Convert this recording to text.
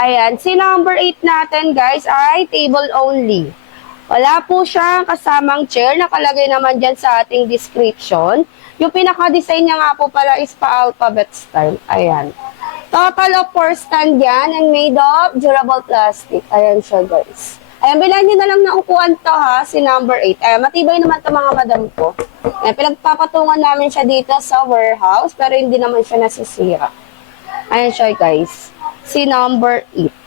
Ayan, si number 8 natin guys ay table only. Wala po siyang kasamang chair, nakalagay naman dyan sa ating description. Yung pinaka-design niya nga po pala is pa-alphabet style. Ayan. Total of 4 stand yan and made of durable plastic. Ayan siya guys. Ayan, bilhan nyo na lang na upuan to ha, si number 8. Ayan, matibay naman to mga madam ko. Ayan, pinagpapatungan namin siya dito sa warehouse, pero hindi naman siya nasisira. Ayan siya guys, si number 8.